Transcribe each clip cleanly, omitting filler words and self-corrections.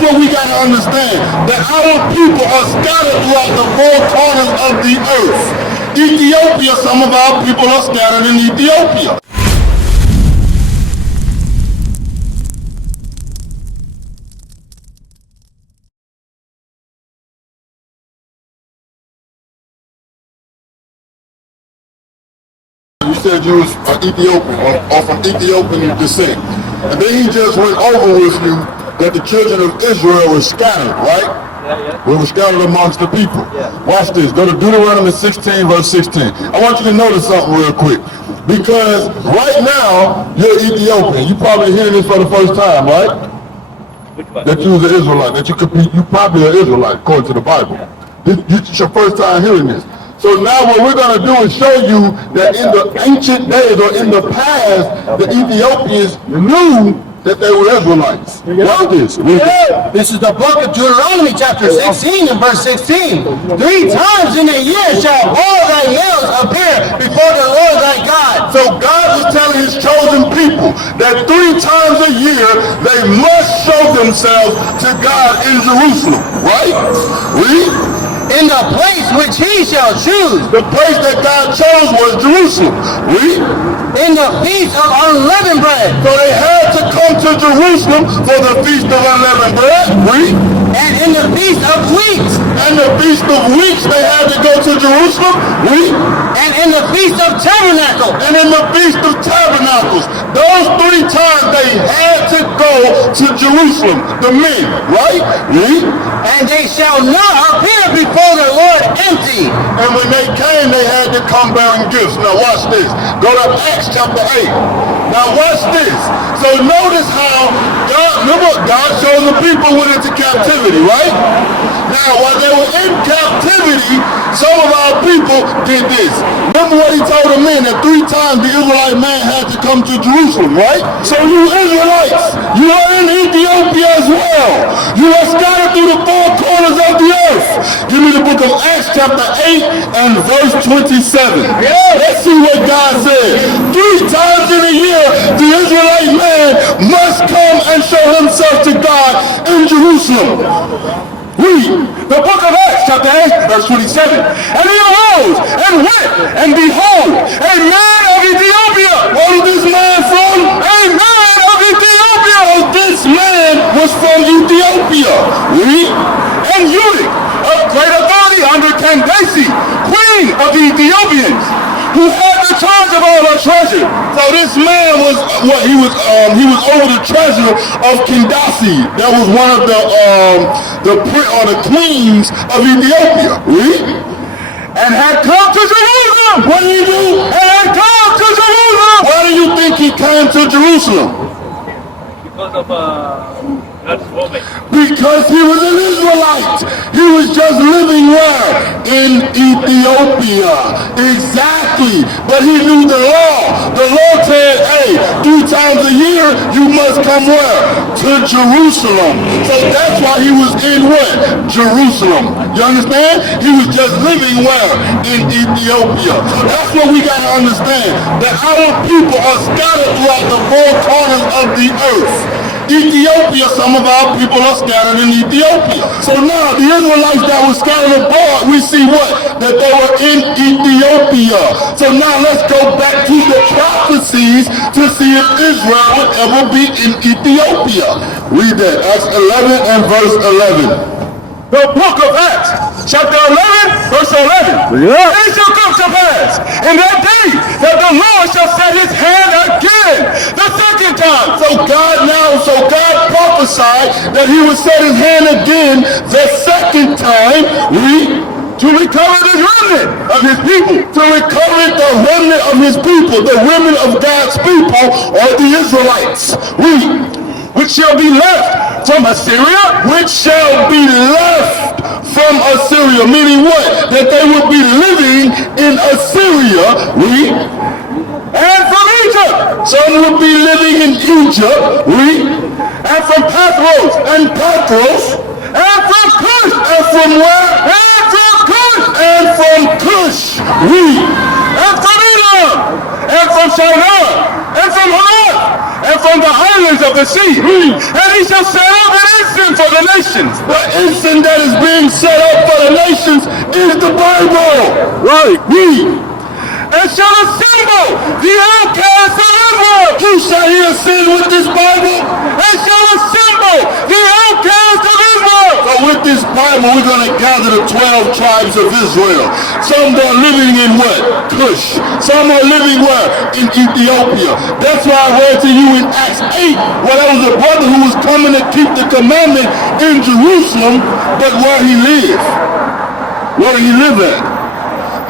what we got to understand, that our people are scattered throughout the four corners of the earth. Ethiopia, some of our people are scattered in Ethiopia. You said you was Ethiopian or from Ethiopian descent. And then he just went over with you that the children of Israel were scattered, right? Yeah. We were scattered amongst the people. Yeah. Watch this. Go to Deuteronomy 16, verse 16. I want you to notice something real quick. Because right now, you're Ethiopian. You probably hearing this for the first time, right? That you was an Israelite. That you probably an Israelite, according to the Bible. This is your first time hearing this. So now what we're going to do is show you that in the ancient days or in the past, the Ethiopians knew that they were Israelites. Watch this. This is the book of Deuteronomy chapter 16 and verse 16. 3 times in a year shall all thy males appear before the Lord thy God. So God was telling his chosen people that 3 times a year they must show themselves to God in Jerusalem. Right? Read. In the place which he shall choose. The place that God chose was Jerusalem. Read. In the feast of unleavened bread. So they had to come to Jerusalem for the feast of unleavened bread. Read. And in the feast of weeks. And the feast of weeks they had to go to Jerusalem. Read. And in the feast of tabernacles. And in the feast of tabernacles. Those 3 times they had to go to Jerusalem. The men. Right? Read. And they shall not appear before the Lord empty. And when they came, they had to come bearing gifts. Now watch this. Go to Acts chapter 8. Now watch this. So notice how God chose the people went into captivity, right? Now while they were in captivity, some of our people did this. Remember what he told the men that 3 times the Israelite man had to come to Jerusalem, right? So you Israelites, you are in Ethiopia as well. You are scattered through the 4 corners of the earth. Give me the book of Acts chapter 8 and verse 27. Let's see what God said. 3 times in a year, the Israelite man must come and show himself to God in Jerusalem. Read the book of Acts chapter 8 verse 27. And he arose and went, and behold, a man of Ethiopia. Where was this man from? A man of Ethiopia. Oh, this man was from Ethiopia. Read. And Eunuch of great authority under Candace, queen of the Ethiopians, who had the charge of all her treasure. So this man was he was over the treasure of Candace. That was one of the queens of Ethiopia. Read. And had come to Jerusalem. What did he do? And had come to Jerusalem. Why do you think he came to Jerusalem? Because of because he was an Israelite. He was just living where? In Ethiopia. Exactly. But he knew the law. The law said, hey, 3 times a year you must come where? To Jerusalem. So that's why he was in what? Jerusalem. You understand? He was just living where? In Ethiopia. So that's what we got to understand. That our people are scattered throughout the 4 corners of the earth. Ethiopia, some of our people are scattered in Ethiopia. So now the Israelites that were scattered abroad, we see what? That they were in Ethiopia. So now let's go back to the prophecies to see if Israel would ever be in Ethiopia. Read that, Acts 11 and verse 11. The book of Acts, chapter 11, verse 11. Yeah. It shall come to pass in that day that the Lord shall set his hand again the 2nd time. So God prophesied that he would set his hand again the 2nd time. To recover the remnant of his people. To recover the remnant of his people. The remnant of God's people are the Israelites. Which shall be left from Assyria. Which shall be left from Assyria. Meaning what? That they would be living in Assyria. And from Egypt. Some would be living in Egypt. And from Pathros. And from Cush. And from where? And from Cush. And from Cush. And from Elam. And from Shinar. And from Hamath. And from the islands of the sea. And he shall set up an incense for the The incense that is being set up for the nations is the Bible. Right. Read. And shall assemble the outcasts of Israel. You shall hear sin with this Bible. And shall assemble the outcasts of Israel. So with this Bible, we're going to gather the 12 tribes of Israel. Some are living in what? Cush. Some are living where? In Ethiopia. That's why I read to you in Acts 8, where there was a brother who was coming to keep the commandment in Jerusalem, but where he lived. Where did he live at?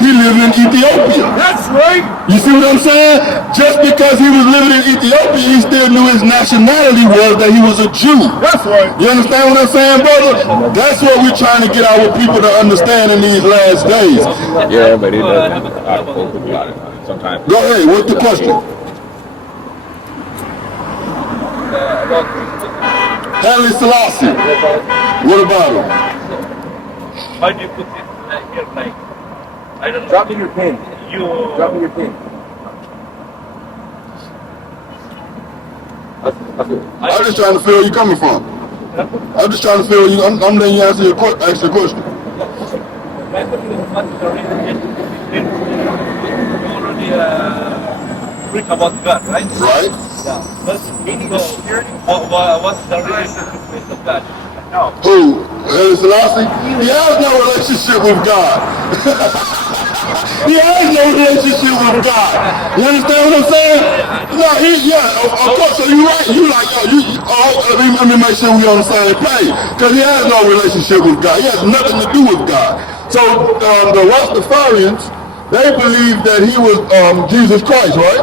He lived in Ethiopia. That's right. You see what I'm saying? Just because he was living in Ethiopia, he still knew his nationality was that he was a Jew. That's right. You understand what I'm saying, brother? That's what we're trying to get our people to understand in these last days. Yeah, but it doesn't a lot of times. Sometimes. Go ahead. What's the question? Haile Selassie. What about him? Why do you put it here like? I don't know. Drop me your pen. Drop me your pen. I'm just trying to feel where you're coming from. I'm just trying to feel you. I'm letting you answer your question. My question is, what is the reason you already preach about God, right? Right? Yeah. But what's the relationship with God? No. Who? Haile Selassie? He has no relationship with God. He has no relationship with God. You understand what I'm saying? No, of course. So you're right. You like, let me make sure we on the same page. Because he has no relationship with God. He has nothing to do with God. So the Rastafarians, they believe that he was Jesus Christ, right?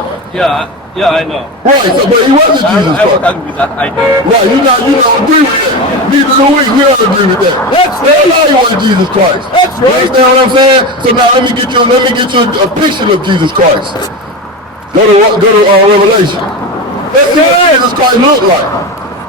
Yeah, I know. Right, so, but he wasn't Jesus I would Christ. agree with that. I know. Right, you don't agree with that. Neither do we. We don't agree with that. That's They right. know he wasn't Jesus Christ. That's You right. understand what I'm saying? So now let me get you a picture of Jesus Christ. Go to Revelation. Let's see what Jesus Christ looked like.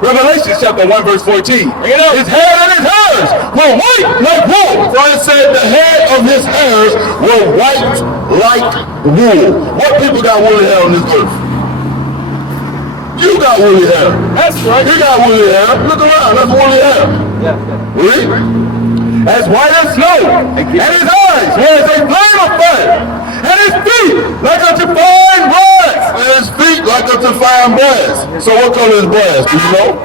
Revelation chapter 1 verse 14. His hair and his hairs were white like wool. So it said the head of his hairs were white like wool. What people got woolly hair on this earth? You got woolly hair. That's right. He got woolly hair. Look around, that's woolly hair. Yeah. Read. As white as snow. And his eyes were as a flame of fire. And his feet like unto fine brass. And his feet like unto fine brass. So what color is brass? Do you know?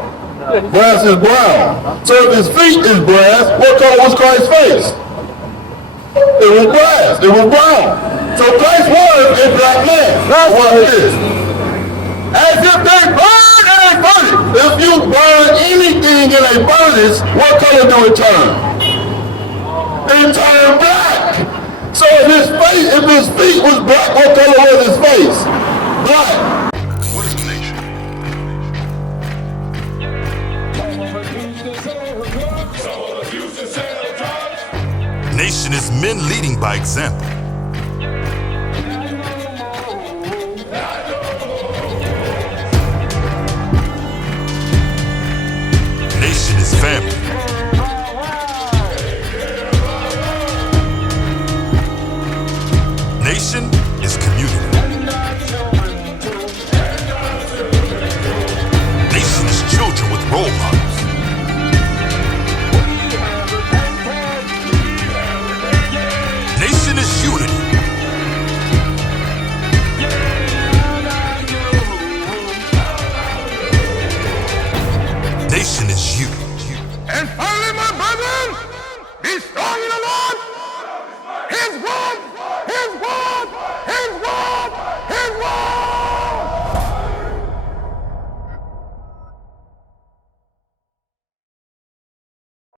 Brass is brown. So if his feet is brass, what color was Christ's face? It was brass. It was brown. So Christ was a black man. That's what it is. As if they burned in a furnace. If you burn anything in a furnace, what color do it turn? It turned black. So if his feet was black, what color was his face? Black. What is a nation? Nation is men leading by example. Nation is family. Nation is community. Nation is children with role models. Nation is unity. Nation is you. And finally, my brethren, be strong.